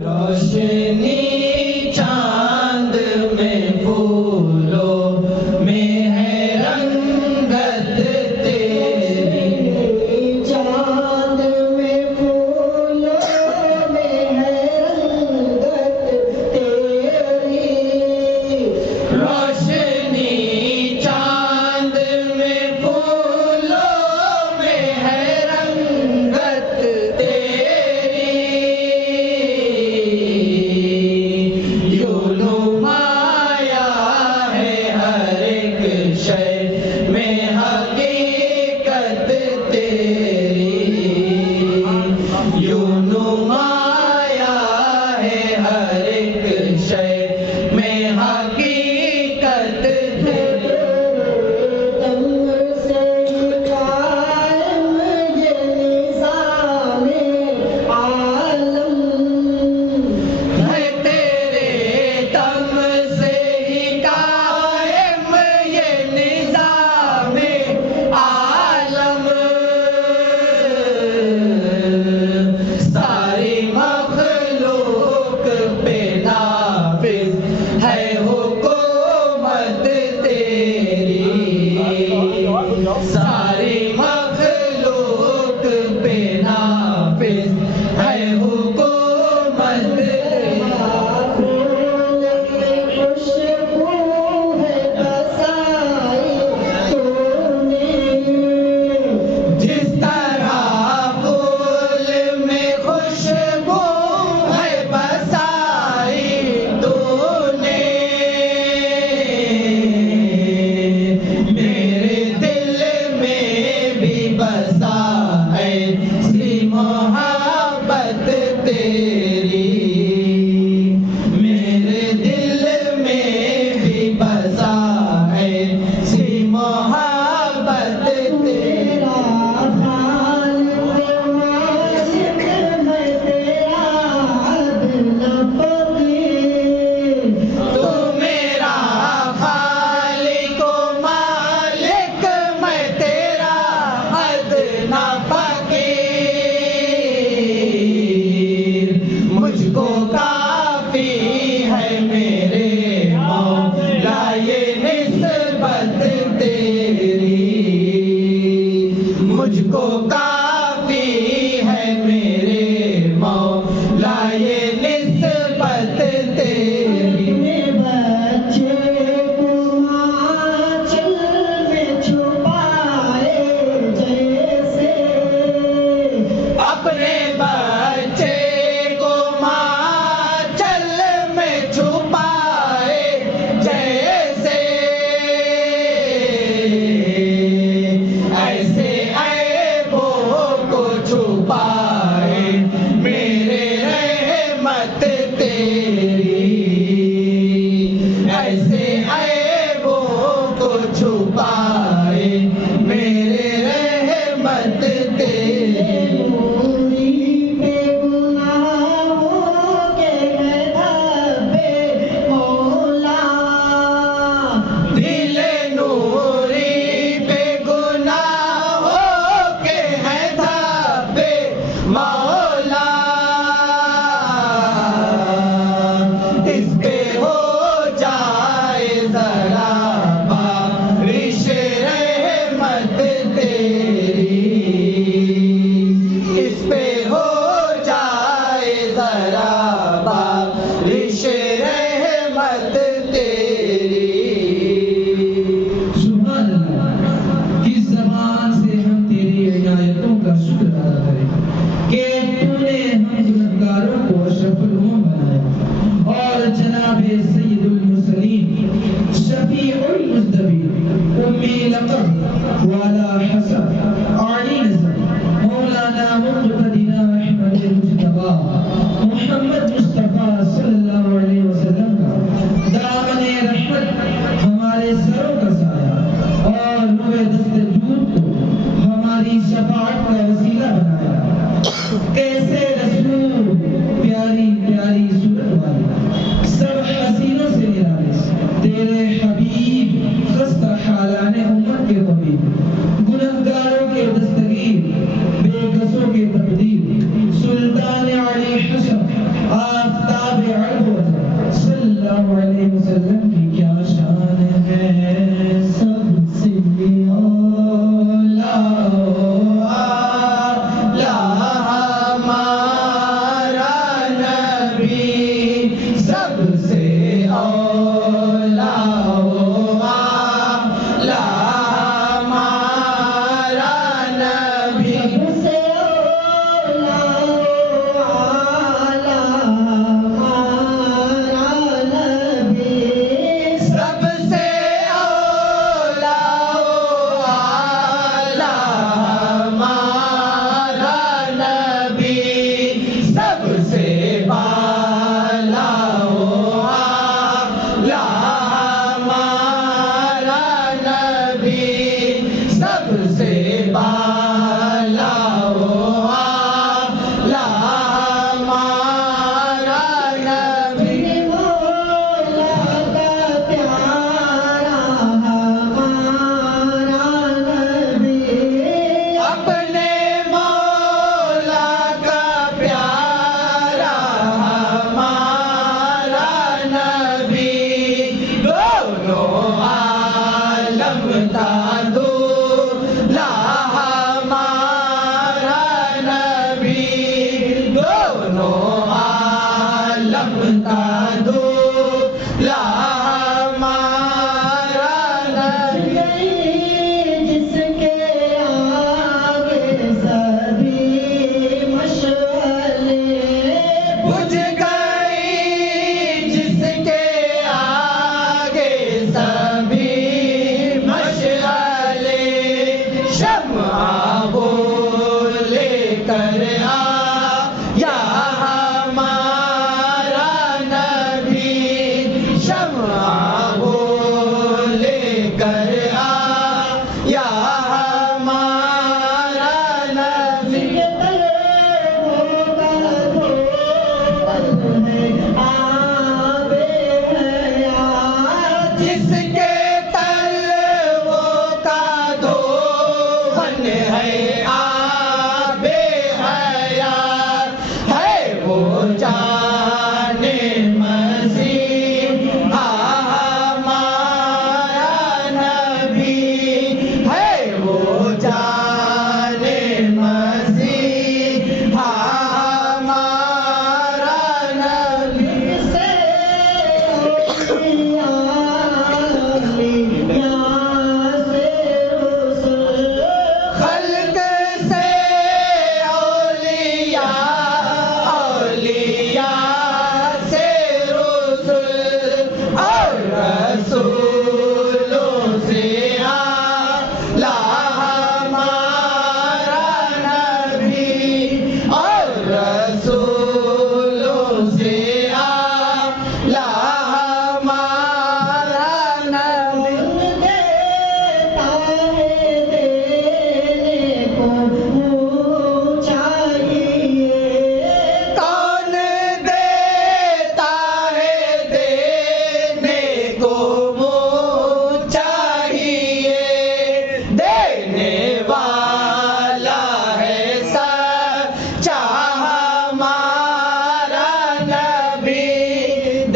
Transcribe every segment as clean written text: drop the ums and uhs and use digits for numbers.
रोशनी चांद में फूलों में है रंगत तेरी, चांद में फूलों में है रंगत तेरी। रोशनी चांद में फूलों में है रंगत तेरी, यूं नुमाया है हर एक शय में हकीकत तेरी, यूं नुमाया है हर एक शय में हकीकत तेरी। तंग से कायम ये निज़ामे आलम, है तेरे दम से ही कायम ये निज़ामे आलम, सारी मखलूक पे नाफिज़ है हुकूमत तेरी, सारी मखलूक पे नाफिज़ है हुकूमत तेरी। फूल में खुशबू है बसाई तूने, जिस तरह फूल में खुशबू है बसाई तूने, मेरे दिल में भी बसा है सी मोहब्बत तेरी, मेरे दिल में भी बसा है सी मोहब्बत तेरी। तेरा खालिक मालिक मैं तेरा अदना फकीर, तू मेरा खालिक मालिक मैं तेरा अदना फकीर, मुझको काफी है मेरे मौला ये निस्बत तेरी, मुझको काफी है मेरे मौला ये निस्बत तेरी। अपने बच्चे को आंचल में छुपाए जैसे, अपने बच्चे को मांचल में छुपाए जैसे, ऐसे ऐबों को छुपाए मेरे रहमत तेरी, ऐसे ऐबों को छुपाए मेरे रहमत तेरी। नूरी पे गुनाहों के है धब्बे मौला, दिल नूरी पे गुनाहों के हैं धब्बे मौला, इस पे हो जाए जरा बारिश रहमत तेरी, इस पे हो जाए जरा बारिश रहमत तेरी। सुभान अल्लाह, किस ज़बान से हम तेरी इनायतों का शुक्र अदा करें कि तूने हम गुनहगारों को अशरफुल उम्म बनाया और जनाबे सय्यदुल मुरसलीन शफीउल मुज़्तबीन उम्मी लक़ब वाला हसन आली नज़र मौलाना मुक़तदीना अहमद मुज्तबा मुहम्मद मुस्तफ़ा सल्लल्लाहु अलैहि वसल्लम की क्या शान है। सबसे औला आला हमारा नबी सबसे औला आला हमारा नबी सबसे औला आला हमारा नबी सबसे औला आला हमारा नबी सबसे बाला आला हमारा नबी सबसे बाला आला हमारा नबी मौला का प्यारा हमारा नबी अपने मौला का प्यारा हमारा नबी दोनों आलम का दूल्हा हमारा नबी दोनों आलम का दूल्हा हमारा नबी जिसके आगे सभी मशअले बुझ गई जिसके आगे सभी मशअले शम्आ वो लेकर या हमारा नबी शम्आ वो लेकर या हमारा नबी जिसके तलवों का धोवन है आबे हयात है वो जाने मसीह हमारा नबी है वो जाने मसीह हमारा नबी खल्क से औलिया औलिया से रसूल और रसूलों से आला हमारा नबी और रसूलों से आला हमारा नबी कौन देता है देने को मुँह चाहिए देने वाला है सच्चा हमारा नबी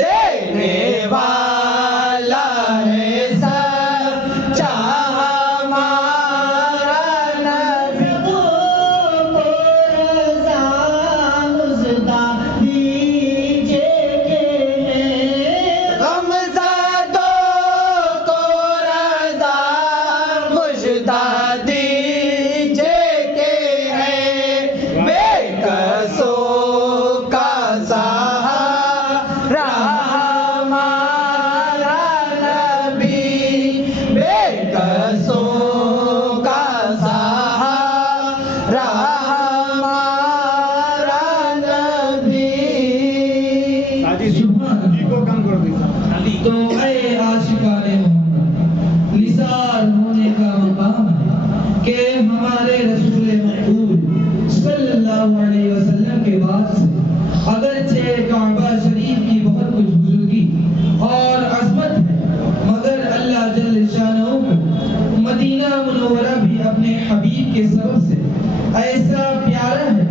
देने वाला है सच्चा हमारा नबी गमज़दों को रज़ा मुझदा दीजे के हैं बेकसों का सहारा हमारा नबी बेकसों का सहारा हमारा नबी तो ऐ आशिकाने मोहम्मद निसार होने का मकाम है कि हमारे रसूल मकबूल सल्लल्लाहु अलैहि वसल्लम के बाद से अगरचे काबा शरीफ की बहुत कुछ बुजुर्गी और अजमत है मगर अल्लाह जल्ल शानहू को मदीना मुनव्वरा भी अपने हबीब के सबब से ऐसा प्यारा है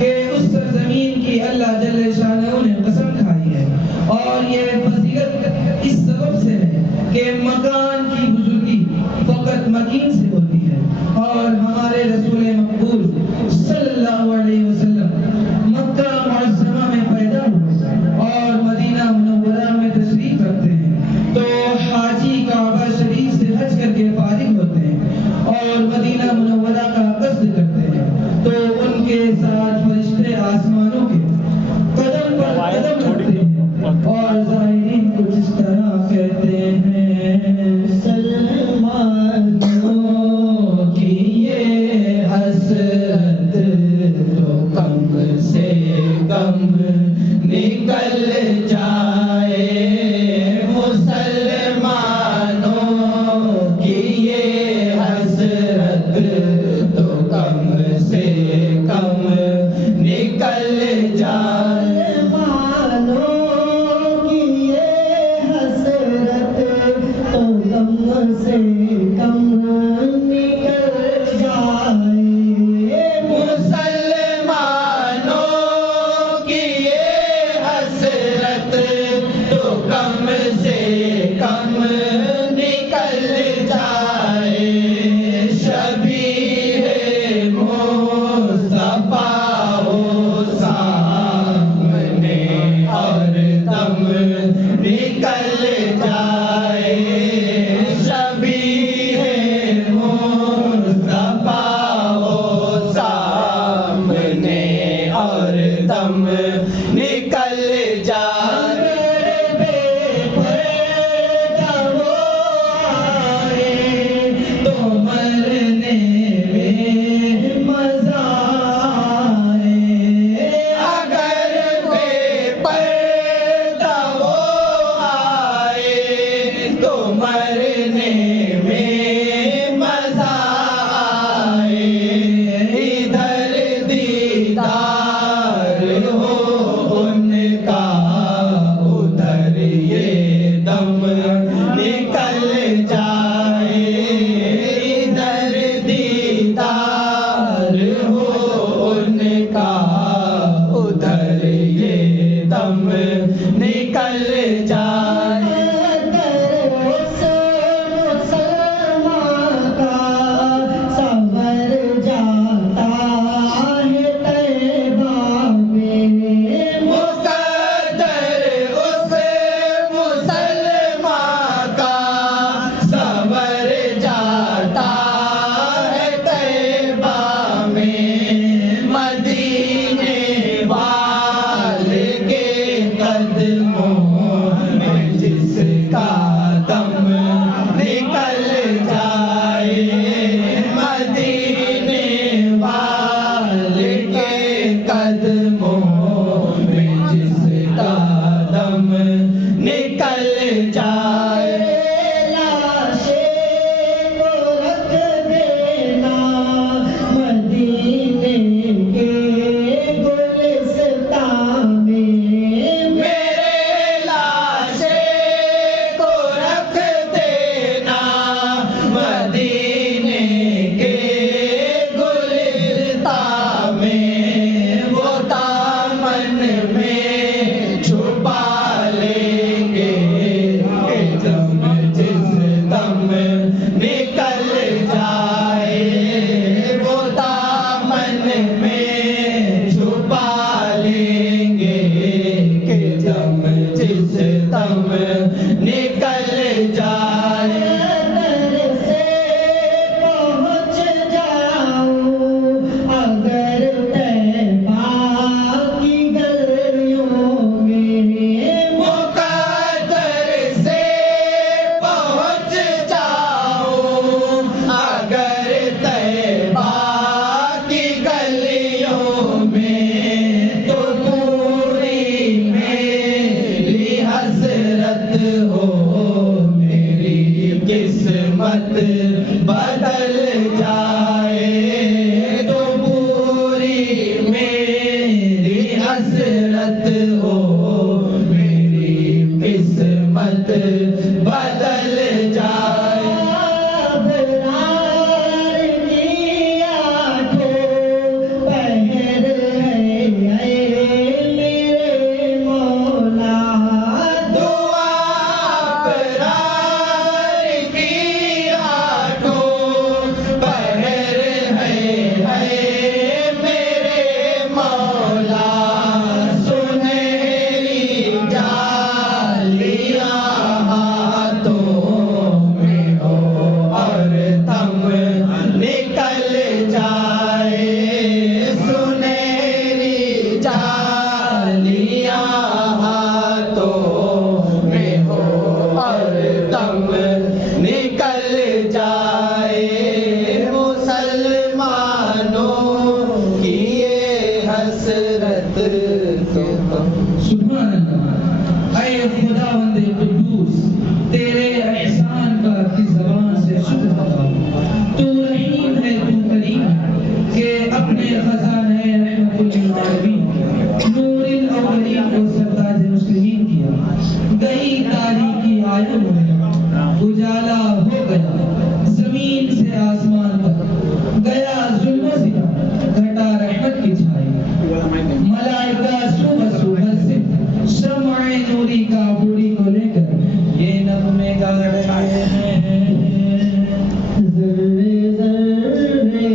कि उस सरजमीन की अल्लाह जल्ल शानहू ने कसम खाई है और ये फजीलत निकल जाए मुसलमानों की ये हसरत तो कम से कम निकल जाए मानो कि ये हसरत तो कम से कम निकल जाए मुसलमानों की ये हसरत तो कम से कम निकल जाए शबीहे मुस्तफा हो सामने और दम निकल जाए शबीहे मुस्तफा हो सामने और दम निकल जाए तो मरने में मजा आए। अगर बेपर्दा वो आए तो मरने में मजा आए इधर दीदार हो उनका उधर ये दम निकल जाए इधर दीदार हो उनका उधर ये दम निकल जाए उस मुसलमान का सबर जाता है तैबा में मुकद्दर उस मुसलमान का सबर जाता है तैबा में मदीने वाले के कदमों में जिसका दम निकल जाए मदीने वाले के कदमों में जिसका दम निकल जाए लाशे को रख देना मदीने के गुलिस्तान में मेरे ऐ खुदावंद कुद्दूस, तेरे एहसान का किस ज़बान से शुक्र अदा हो। तू रहीम है, तू करीम है कि अपने खजाने रहमतुल लिल आलमीन नूरिल अव्वलीन को सरताज मुस्लिमीन किया। गई तारीकी आयों में उजाला हो गया, जमीन से आसमान तक गया जुल्म सिता, घटा रहमत की छाई। मलाइका सुबह सुबह से शम्अ नूरी का बूढ़ी को लेकर ये नगमे गा रहे हैं। ज़र्रे ज़र्रे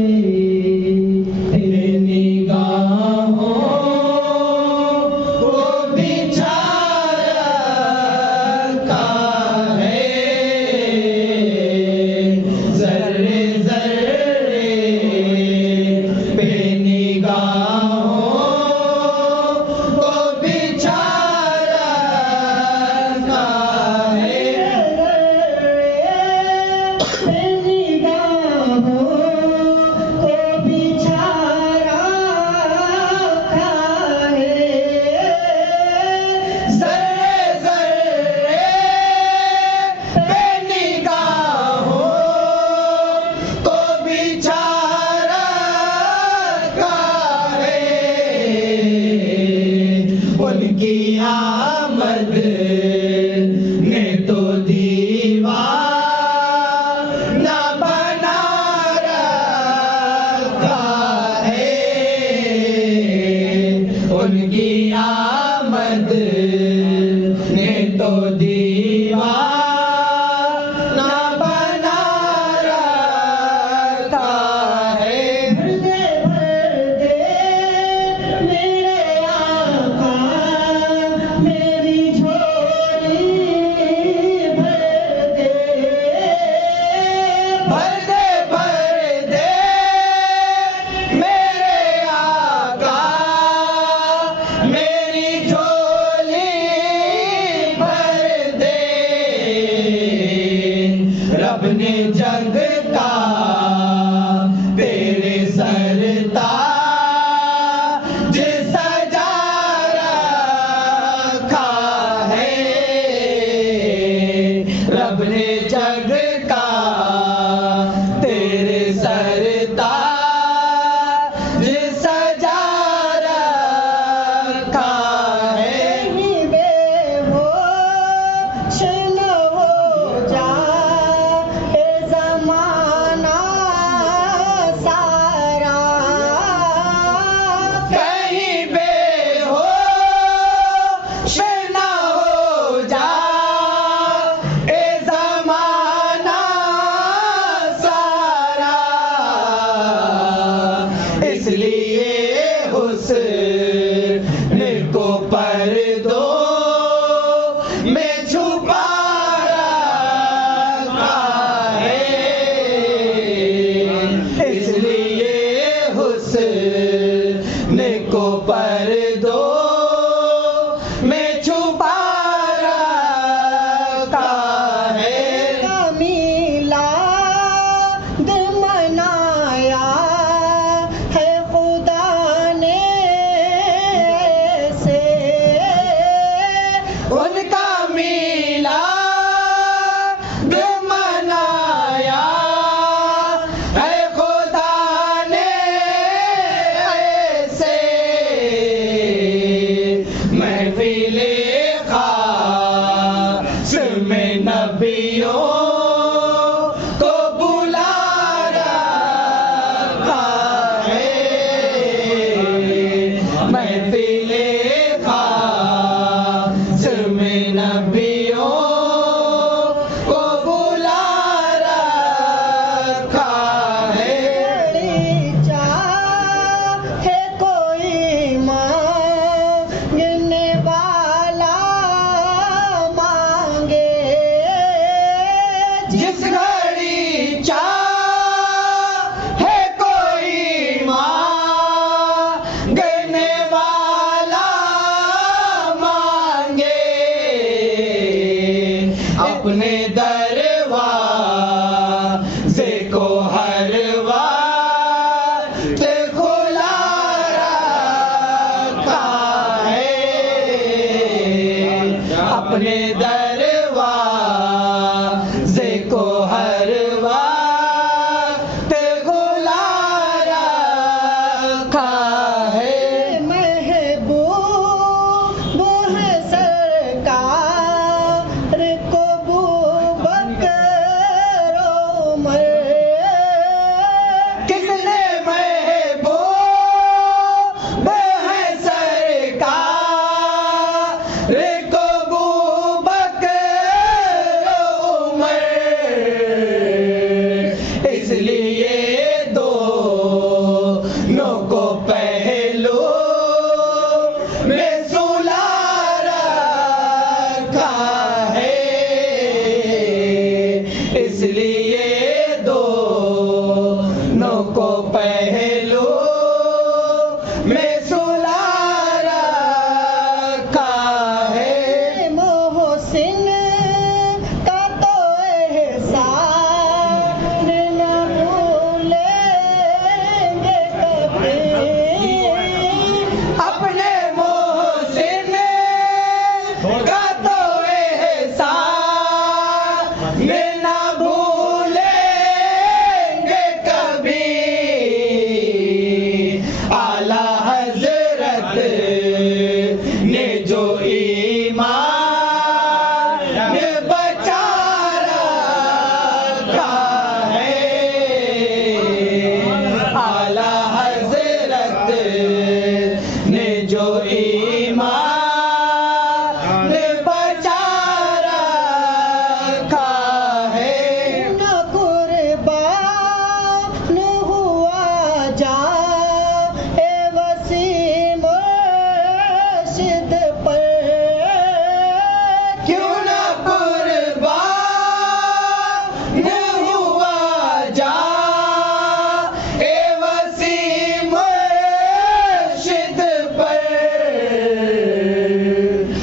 तेरे निगाहों को बिछा रखा है, ज़र्रे ज़र्रे पे निगाहों को बिछा रखा है। ज़र्रे ज़र्रे पे निगाहों को बिछा रखा है। उनकी आमद ने तो दीवाना बना रखा है। उनकी आमद ने तो दीवाना बना रखा है। भर दे मेरे आका मेरी झोली, भर दे। रब ने जग का तेरे सरताज सजा रखा है। रब ने जग का तेरे सरताज सजा रखा है। कहीं बेहोश न हो जा ए ज़माना सारा, इसलिए हुस्न को पर्दों में छुपा रखा है। इसलिए हुस्न को पर्दों में छुपा रखा है। उनका मीलाद मनाया है खुदा ने ऐसे, महफिले खास में नबियों को बुला रखा है। महफिले खास में नबियों को बुला रखा है। जिस घड़ी चाहे कोई मांगने वाला मांगे, अपने दरवाज़े को हर वक्त खुला रखा है। अपने दरवाजे को हर वक्त खुला रखा है। महबूब है सरकार को बकर उमर। कितने महबूब है सरकार को बकर उमर। इसलिए दोनों को पहलू में सुला रखा है। इसलिए दोनों को पहलू में सुला रखा है। मोहसिन का तो एहसान न भूलेंगे कभी। अपने मोहसिन का तो एहसान ना भूलेंगे कभी। आला हजरत ने जो ईमान बचा रखा है। आला हजरत ने जो ईमान बचा रखा है। न कुर्बान हुआ जाए वसीम मुर्शिद पर। क्यों न कुर्बान हुआ जाए वसीम मुर्शिद पर।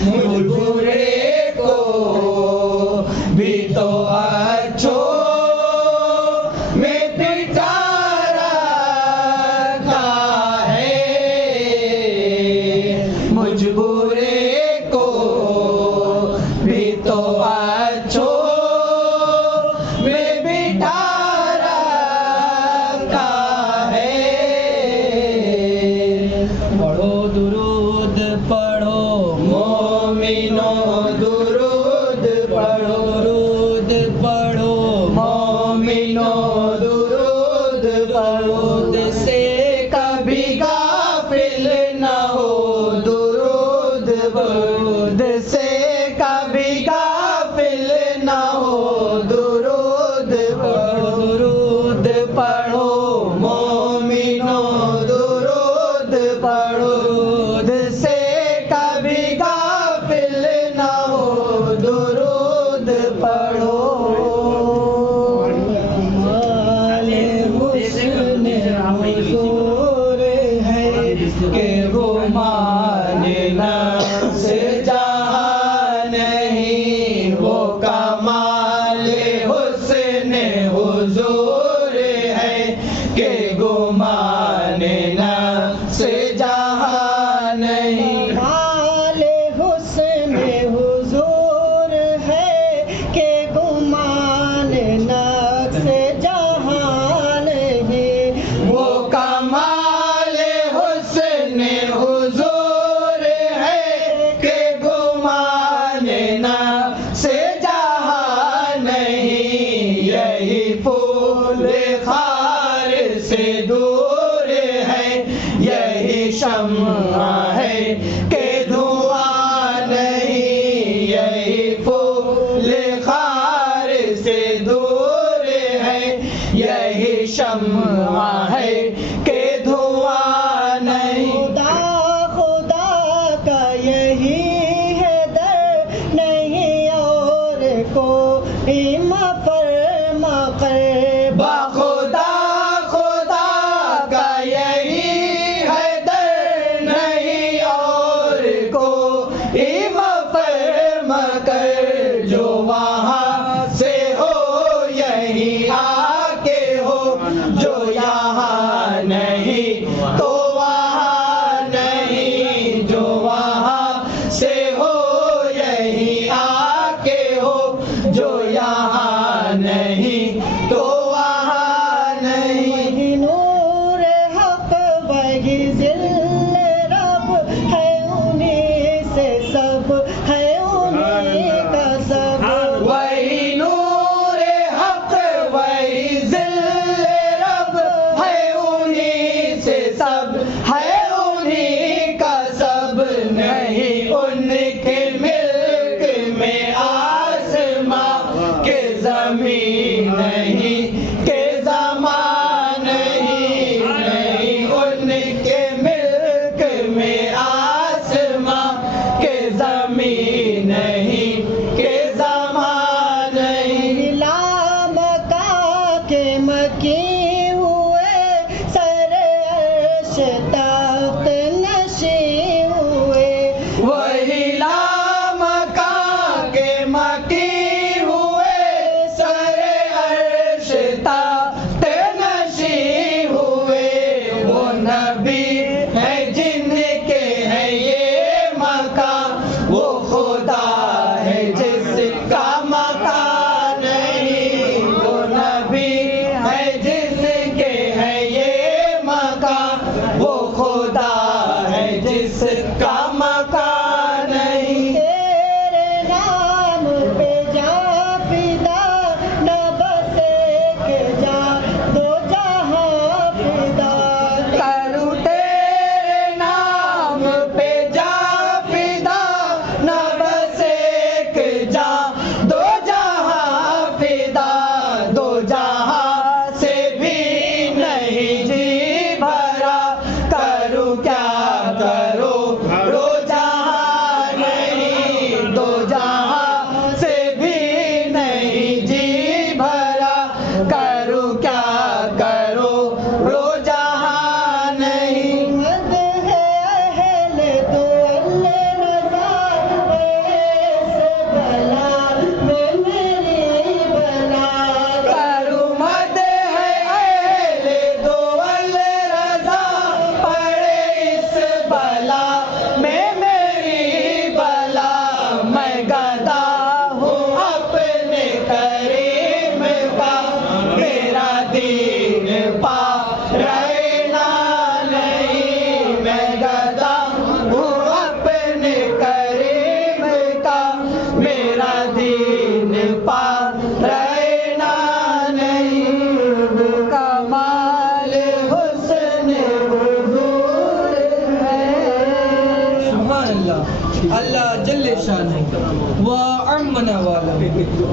मुझे को भी तो अच्छों में बिठा रखा है। मुझबूरे को भी तो अच्छों में बिठा रखा है। पढ़ो दुरूद पढ़ो मोमिनो दुरूद पढ़ो। दुरूद पढ़ो मोमिनो दुरूद पढ़ो। दुरूद से कभी गाफिल न हो दुरूद दुरूद से कभी गाफिल न हो दुरूद पढ़ो। दुरूद पढ़ो मोमिनो दुरूद पढ़ो। दुरूद से कभी गाफिल न हो दुरूद पढ़ो। माले हुस्न हुजूर है के वो माने नफ्स जहां नहीं। वो कमाल हुस्न हुजूर है के गुमाने नफ्स जहां नहीं। माले हुस्न हुजूर है के गुमान नक्श जहान है। वो कमाल हुस्न हुजूर है के गुमाने नफ्स जहां नहीं। यही फूल खार से दूर है। यही शम्मा है के धुआं नहीं। यही फूल खार से दूर है। यही शम्मा है के धुआं नहीं। खुदा खुदा का यही है दर नहीं और कोई मफरमा कर। बाखुदा खुदा का यही है दर नहीं और कोई मफरम कर। जो वहाँ से हो यही आके हो। जो यहाँ नहीं तो वहाँ नहीं। जो वहाँ से हो यही नहीं के ज़मान नहीं। मक्का के मकी हुए सर अर्श तख्त नशी हुए। वही मक्का के मकी हुए सर अर्श तख्त नशी हुए। वो नबी है जिनके है ये मक्का, वो खुदा है जिसका मक्का नहीं। वो नबी है जिनके है ये मक्का, वो खुदा है जिसका मक्का नहीं। तेरे नाम पे जा फिदा न बस एक जा दो जहां फिदा। करूँ तेरे नाम पे जा फिदा, न बस एक जा दो जहां फिदा। दो जहां से भी नहीं जी भरा, करूँ क्या करो रो जहां नहीं। दो जहां से भी नहीं जी भरा, करूँ क्या करो रो जहां नहीं। मद है अहले तो अल्लाह रज़ा इस बला में मेरी बला। करूँ मद है अहले दो अल रज़ा, पड़े इस बला में मेरी बला। मैं गदा हूँ अपने करीम का, मेरा दीन पा रहना नहीं। मैं गदा हूँ अपने करीम का, मेरा दीन पा रहना नहीं। कमाल हुस्न हुजूर है। सुभान अल्लाह जल्ले शान व अमना वाला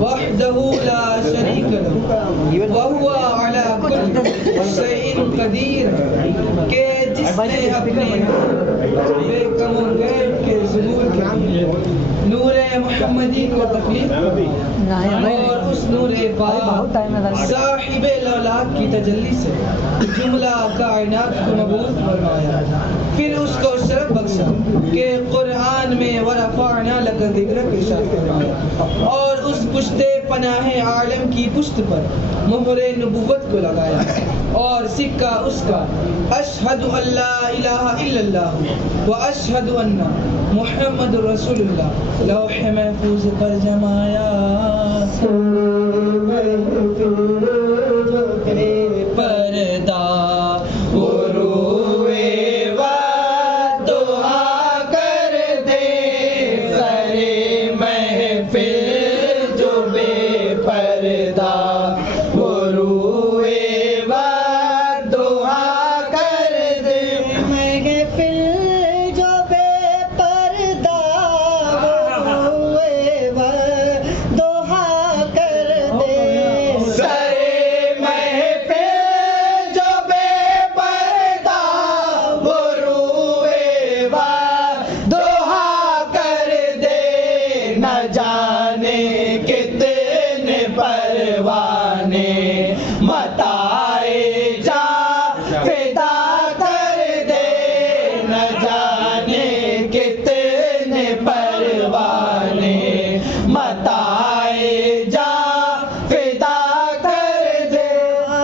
वहदहु ला शरीक लहु व हुवा अला कुल्लि शैइन कदीर के जिसने अपने बेकम गैब के ज़ुहूर के लिए नूर मुहम्मदी को तकलीफ और उस नूर पाक साहिब लौलाद की तजल्ली से जुमला कायनात को मबूस फरमाया। फिर उसको शरफ बख्शा कि कुरान में वरफ़अना लका ज़िक्रक इरशाद फरमाया और उस पुश्ते पनाहे आलम की पुश्त पर मोहरे नबुव्वत को लगाया और सिक्का उसका अशहदु अल्ला इलाहा इल्लल्लाह व अशहदु अन्ना मुहम्मदुर रसूलुल्लाह लौह महफूज पर जमाया। पर्दा उरुए व दुआ कर दे, सरे महफिल जो बेपर्दा। उरुए व दुआ कर दे, महफिल जो बेपर्दा हुए वह दोहा कर दे। सरे महफिल जो बेपर्दा, उरुए व दुआ कर दे। न जाने कितने परवाने मताए जा फिदा कर दे। न जाने कितने परवाने मताए जा फिदा कर दे।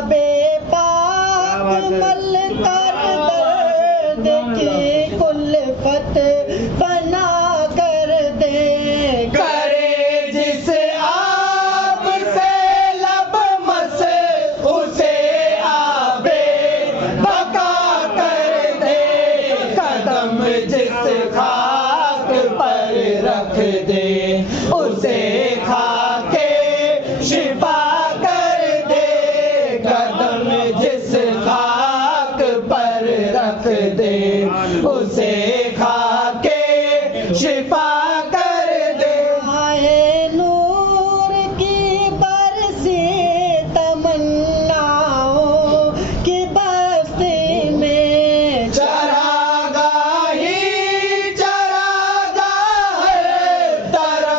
बेपाक मल कर दर्द की कुल्फत फना कर दे। करे जिस आप से लब मस, उसे आबे बका कर दे। कदम जिस खाक पर रख दे, उसे खाके शिफा कर दे। कदम जिस खाक पर रख दे, उसे खाके शिफा कर दे। आए नूर की बरसी तमन्नाओं की बस्ती में। चरागाही चरागाह, तरफ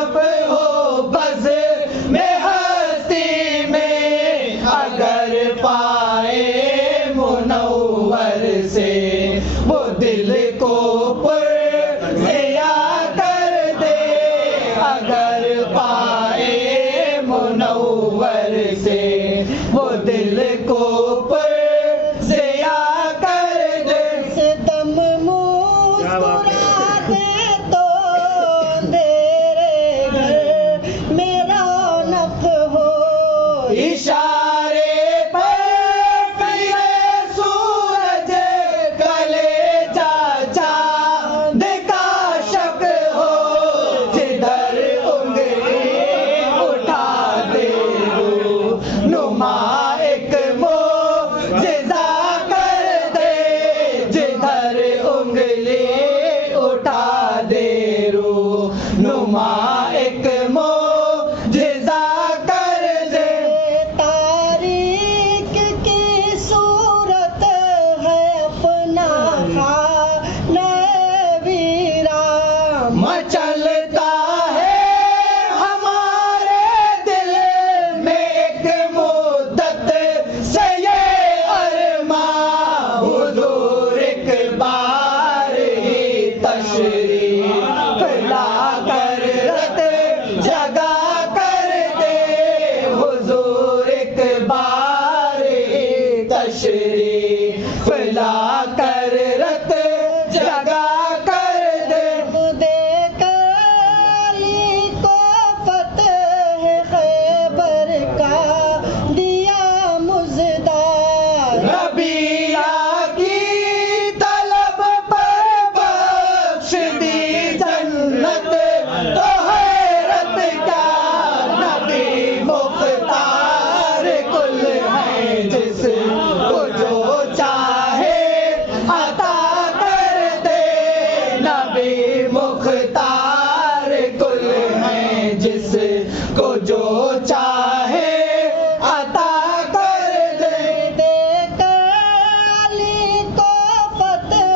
जिसको जो चाहे अता कर दे। अली को फतह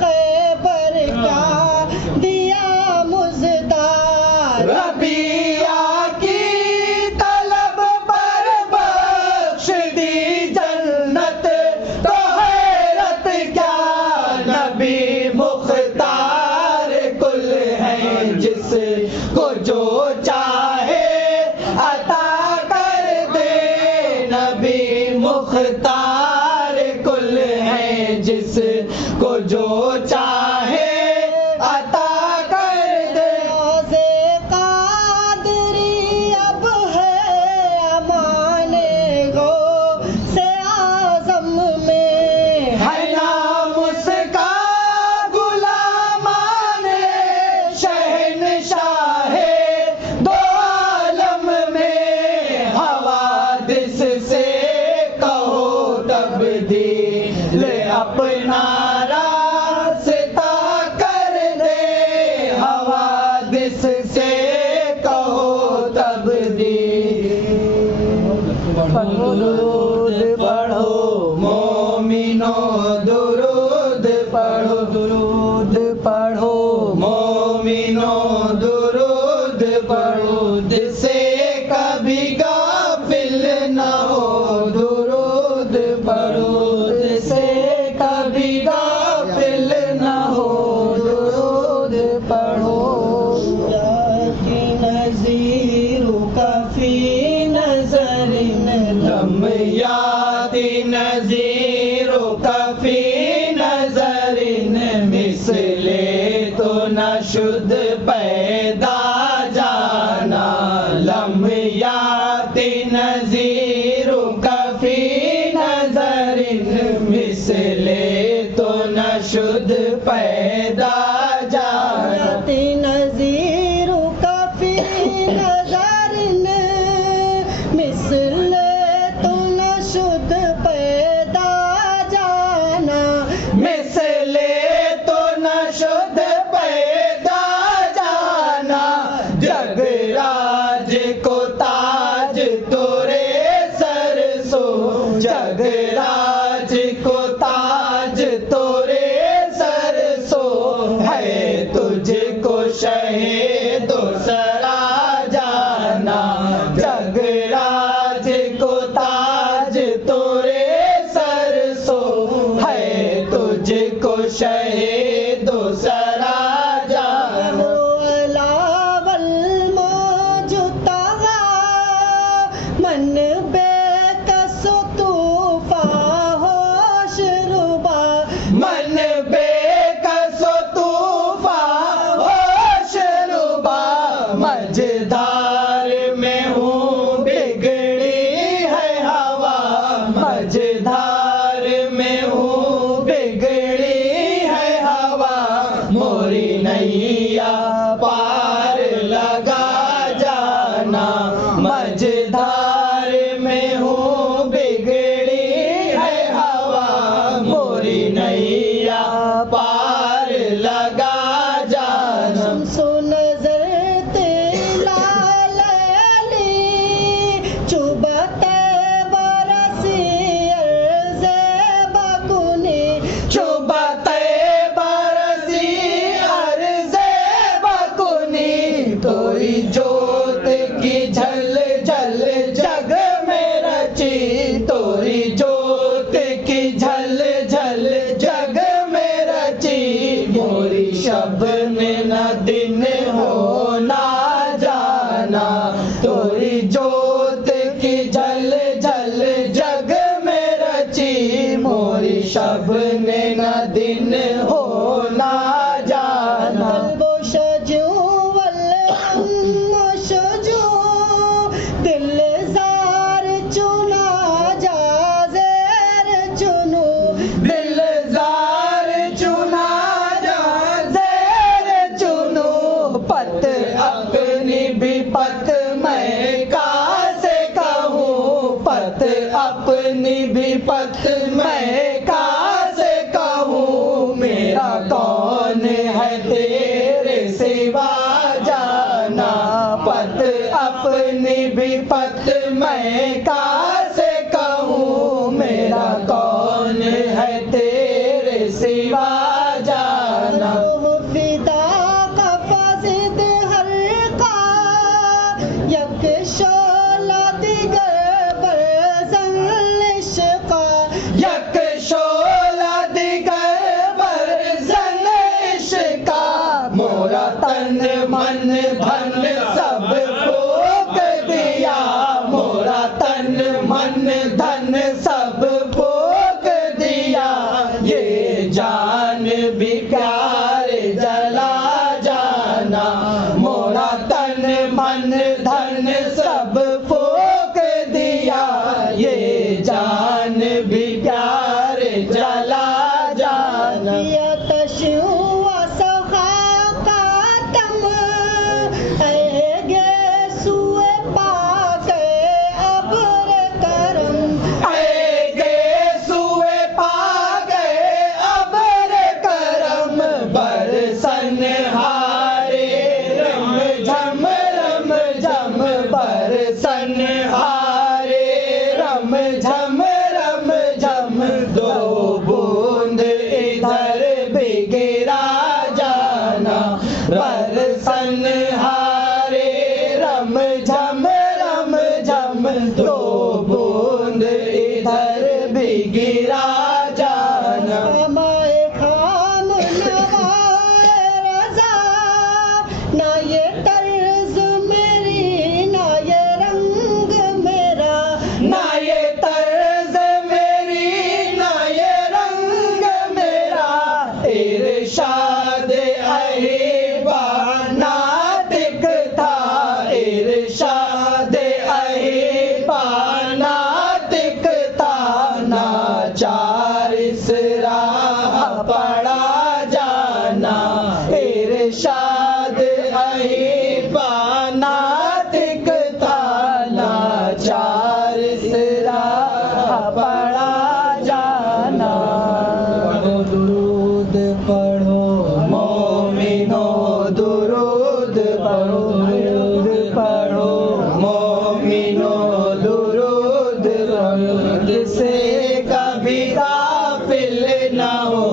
खैबर का दिया मुज़दार। रबिया की तलब पर बख्श दी जन्नत, तो हैरत क्या नबी मुख्तार कुल है, जिसको जो चाहे अता कर दे। नबी मुख्तार कुल है, जिसको जो चाहे अता कर दे। रोज़े क़ादरी अब है अमाने गो से आज़म में। है नाम उसका गुलामाने शहनशाहे दो आलम में। हवादिस से कहो तब्दील अपना रास्ता कर दे। हवादिस से कहो तब्दील। दुरूद पढ़ो मोमिनो, दुरूद पढ़ो, दुरूद पढ़ो मोमिनो, दुरूद पढ़ो, जिससे कभी गाफिल न हो। दुरूद पढ़ो, जिससे कभी गाफिल न हो। दुरूद पढ़ो। याती नज़ीरु काफ़ी नज़रिन लम याति नज़ीरो कफ़ी नज़रिन, मिसले तो न शुद्ध पैदा जाना। लम याति नज़ीरो कफ़ी नज़रिन, मिसले तो न शुद्ध पैदा जाना। याती नज़ीरु काफ़ी नज़रिन, मिसल तो न शुद्ध पैदा जाना। मिसले तो न शुद्ध पैदा जाना। जगराज को ताज तोरे सर सो, जगराज को ताज तोरे सर सो। है तुझको शहीदो सरा जाना। जगराज को ताज तोरे सर सो, है तुझको शहीदो सरा जाना। अलावल मौजुदा मन बेकसो तूफा होश रुबा। मन बेकसो तूफा होश रुबा। मझधार में हूँ बिगड़ी है हवा। मझधार में हूँ बिगड़ी है हवा। मोरी नैया पार लगा जाना। मझधार में हूँ बिगड़ी है हवा। मोरी नैया पार लगा जाना। शम्सो नज़र तेला लैली चुबते बरसी अर्ज़े बकुनी। चुबते बरसी अर्ज़े बकुनी। तोरी जोत की झल झल जग में रची। तोरी जोत की झल झल जग में रची। मोरी शब में न दिन हो ना जाना। तोरी जोत की झल झल जग में रची। मोरी शब ने न दिन हो ना जाना। कल्बो शजू वल अम्मो शजू, दिल ज़ार चुना जा ज़ेर चुनू। दिलजार चुना जा ज़ेर चुनू। पत अपनी भी पत मैं कासे कहूँ। पत अपनी भी पत मैं कासे कहूँ। मेरा कौन है तेरे सिवा जाना। आफत अपनी विपत मैं कैसे कहूँ, मेरा कौन है तेरे सिवा जाना। फिदा का फासिद हर का यक शोला दिगर बरसन इश्का, यक शोला दिगर बरसन इश्का, मोरा तन मन धन सब फूक दिया, मोरा तन मन धन सब फूक दिया, ये जान भी प्यारे जला जाना, मोरा तन मन धन सब फूक दिया, ये जान भी प्यारे जला जाना। या तशुआ सखा का तम ऐगे सुए पाके अबर करम, आएगे सुए पा गए अबर करम, बरसन हारे रम झम बरसन हारे रम झम, दो बूंद इधर भी गिरा जाना, बरसन हारे रम झम, दो बूंद इधर भी गिरा जाना। हमारे खाम नवाए रजा, ना ये तर्ज मेरी ना ये रंग मेरा, ना ये तर्ज मेरी ना ये रंग मेरा, इरशाद अहिबा नातिक था, इरशाद अहिबा नातिक था, नाचार इस राह पड़ा जाना, इरशाद अहिबा नातिक था, नाचार इस राह पड़ा जाना। पढ़ो दुरूद पढ़ो मोमिनो, दुरूद पढ़ो, दुरूद पढ़ो मोमिनो, दुरूद पढ़ो, जिससे कभी गाफिल ना हो,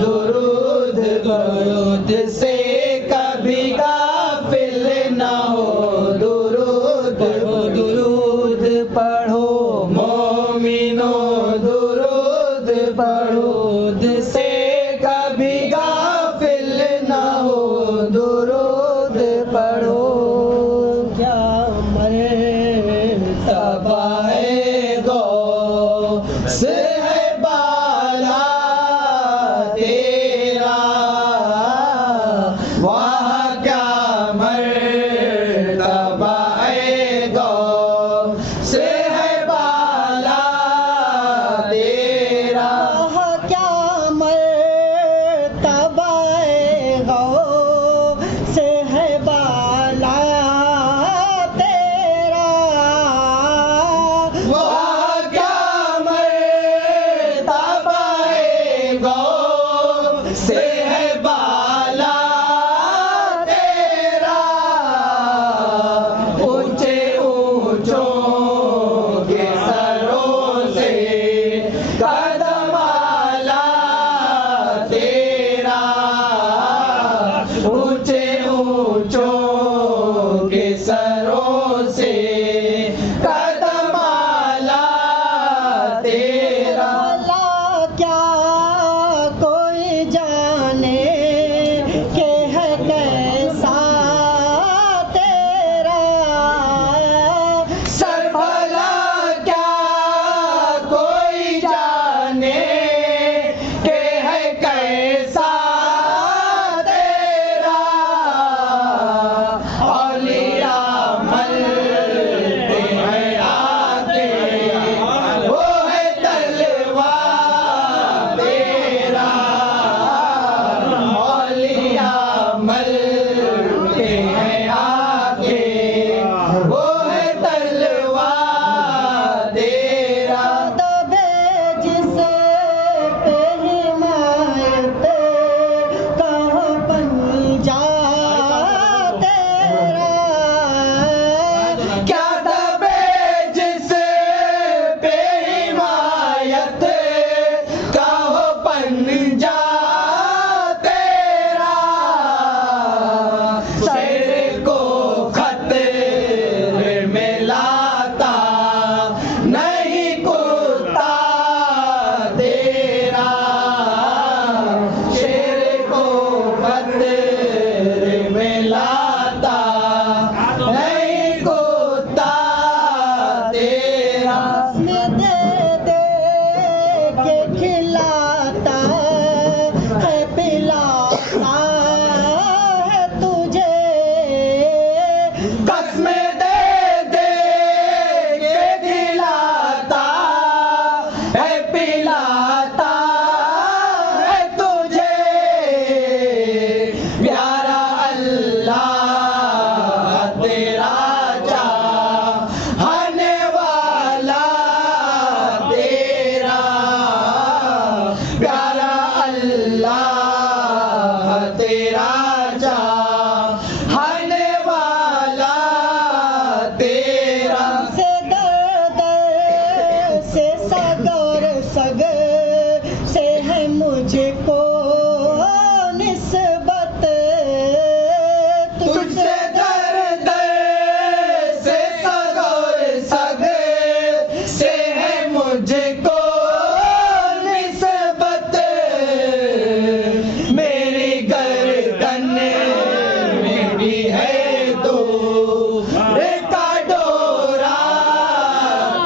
दुरूद पढ़ो, जिससे कभी गाफिल ना हो, दुरूद पढ़ो, दुरूद पढ़ो मोमिनो, दुरूद पढ़ो, जिससे कभी गाफिल ना हो, दुरूद पढ़ो। क्या तबाए गो से है बाला तेरा, वहाँ क्या तबाए गो से है बाला तेरा, क्या मर्तबाए गौ से है बाला तेरा, वहाँ क्या तबाए गो से है बाला तेरा, ऊंचे ऊंचों के सरों से कदम आला तेरा, ऊंचे ऊंचों के सरों से कदम आला तेरा। भला क्या कोई जाने के है कैसा तेरा, सर भला क्या कोई जाने के है कैसा तेरा, औलिया मल कसम दे दे के खिलाता है पिलाता है तुझे प्यारा अल्लाह तेरा चाहने वाला तेरा प्यारा अल्लाह तेरा चाहने वाला तेरा से दर दर से सग और सग से है मुझको निस्बत तुझसे दर दर से सग और सग से है मुझको निस्बत मेरी गर्दन में भी है तो का डोरा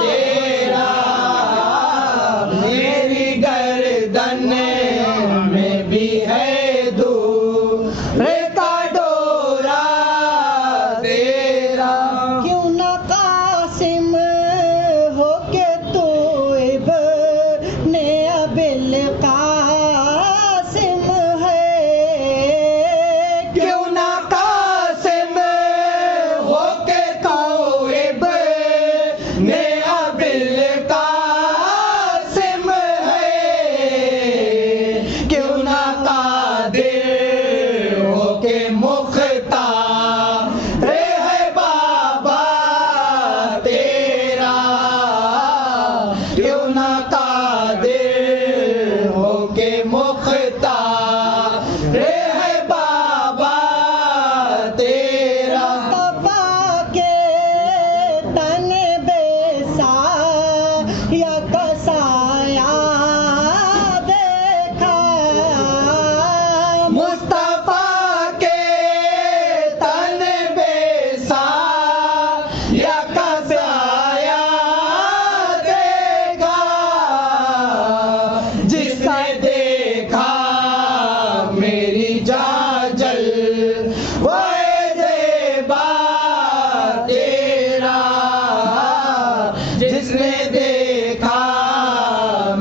तेरा मेरी गर्दन में भी है दूर का डोरा तेरा क्यों न कासिम हो के तू इब्ने अबिल कासिम है क्यों ना कासिम होके तू इब्ने अबिल कासिम है क्यों ना कादिर होके मुख्तार है बाबा तेरा क्यों ना कादिर होके मुख्तार है बाबा तेरा मुस्तफा के तन बेसा या कसाया देखा मुस्तफा के तन बेसा या कसाया देगा जिसने देखा मेरी जाजल वह जेबा तेरा जिसने देखा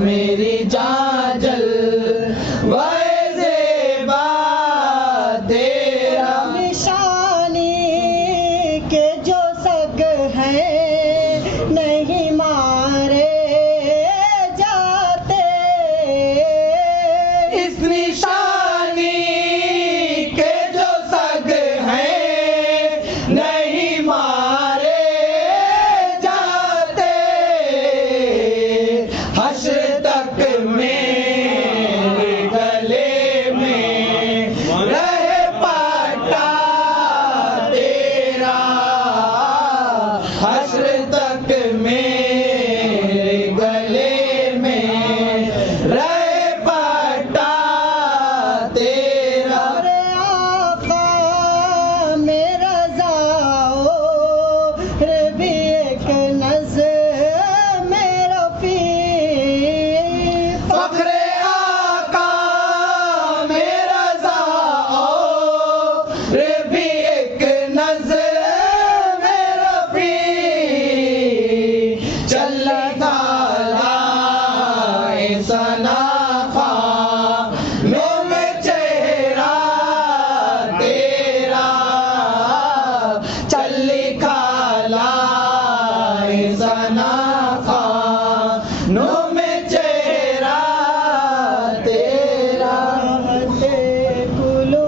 मेरी जाजल वह जेबा तेरा निशानी के जो सग हैं नहीं मारे जाते इस निशानी के जो सग हैं नहीं मारे जाते हश्र तक मेरे गले में रहे पाटा तेरा हश्र तक मेरे गले में रहे पाटा तेरा अरे आका मेरा जाओ रे भी एक नजर मेरा फी फख्रे आका मेरा जाओ रे भी एक नजर मेरा भी चल गाला सना लो में चेहरा तेरा चल खाला सना नो में चेहरा तेरा कुलो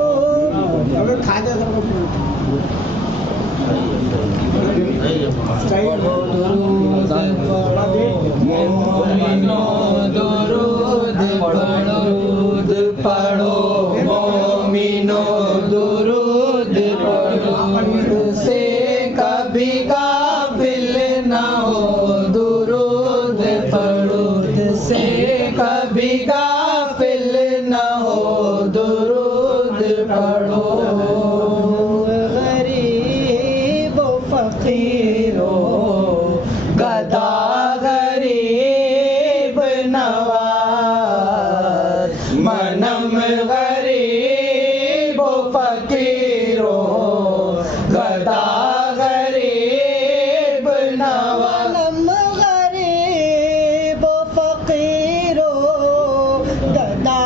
दुरूद पढ़ो मोमिनो दुरूद पढ़ो से कभी गाफिल ना हो दुरूद पढ़ो से कभी गाफिल ना हो दुरूद पढ़ो गरीब फकीरो गदा गरीब नवाज मनम गरीब फकीरो गदा नवाज नम गरीब फकीरो गदा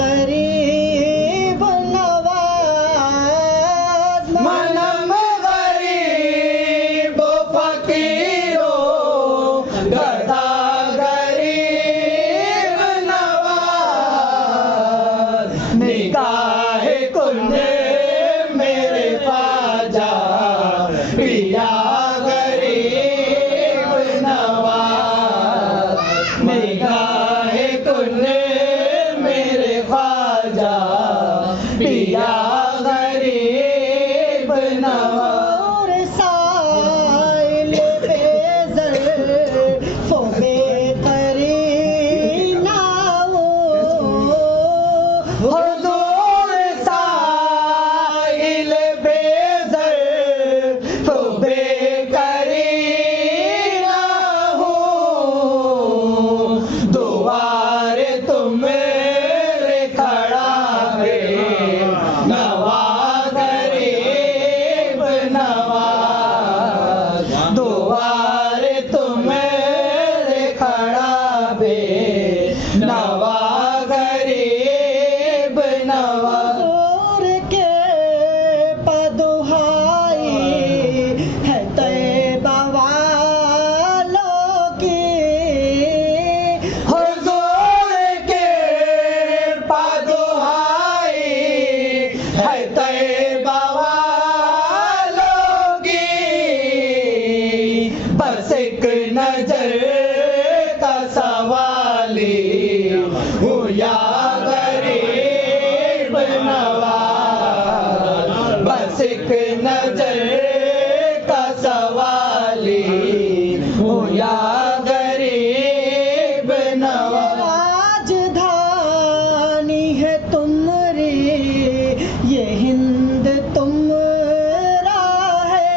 गरीब नवाज मनम गरीब फकीरो गदा गरीब नवाज निगाह कुने मेरे ख्वाजा पिया गरीब नवाज निगाह कुने मेरे ख्वाजा पिया गरीब नवाज और साइल बेज़र फोबे करीनाओ हुजूर साइल बेज़र तो बेकरीना हूँ दुआरे तुम्हारे खड़ा है नवा गरीब नवाज दुआरे तुम्हारे खड़ा है नवा गरीब नवाज हुजूर के पदुहाई है तैबा वालों की हुजूर के पादुहाई है तैबा वालों की बस एक नजर का सवाली हूँ या गरीब नवाज बस एक नजर का सवाली हूँ या गरीब नवाज राजधानी है तुम्हारी ये हिंद तुम्हारा है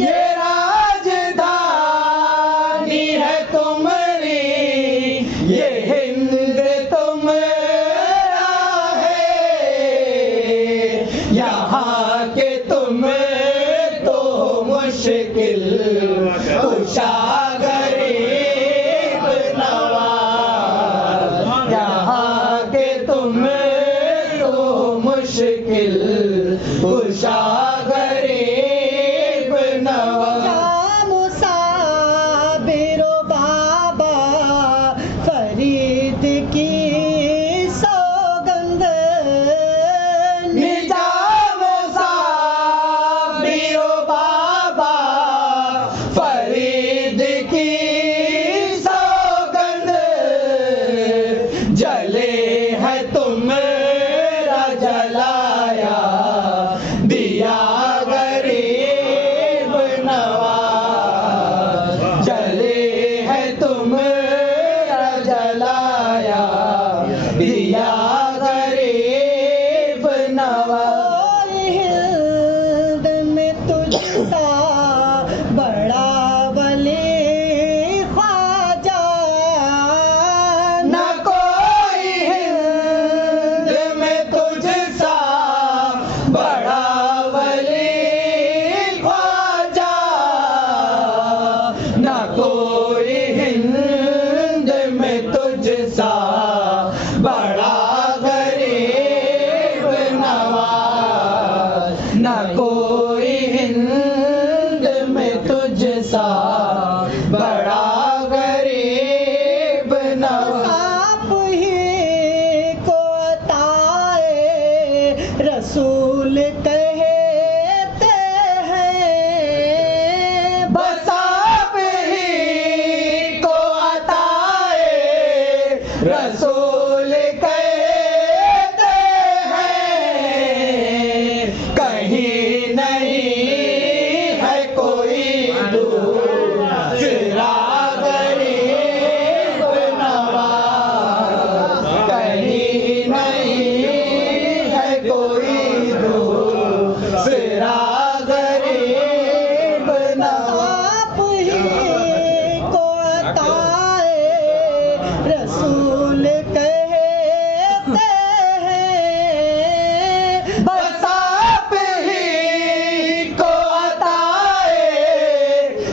ये राजधानी है तुम्हारी ये हिंद तुम्हारा है यहाँ के तुम तो मुश्किल कुशा गरीब नवाज यहाँ के तुम तो मुश्किल कुशा गरीब नवाज या मुसाबिरो बाबा फरीद की सौगंध निजाम साबिरो बाबा फरीद की सौगंध जले है तुमरा जलाया दिया गरीब नवाज जले है तुमरा जलाया दिया गरीब नवाज और हिंद में तुझसा बड़ा वली ख्वाजा न कोई हिंद में तुझसा बड़ा वली ख्वाजा न कोई हिंद में तुझसा बड़ा गरीब नवाज न कोई हिंद में तुझ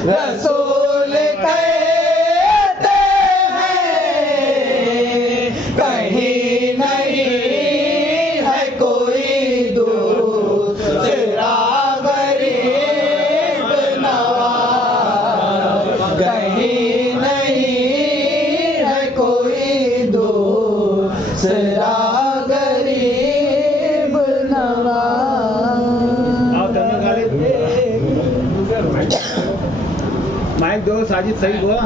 रसूल कहते हैं कहीं नहीं है कोई दूसरा गरीब नवाज, कहीं नहीं है कोई दूसरा गरीब नवाज। आओ तने गाले माइक दो साजिद सही हुआ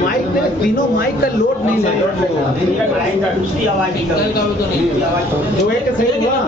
माइक में तीनों माइक का लोड नहीं ले दूसरी आवाज निकल जो एक सही हुआ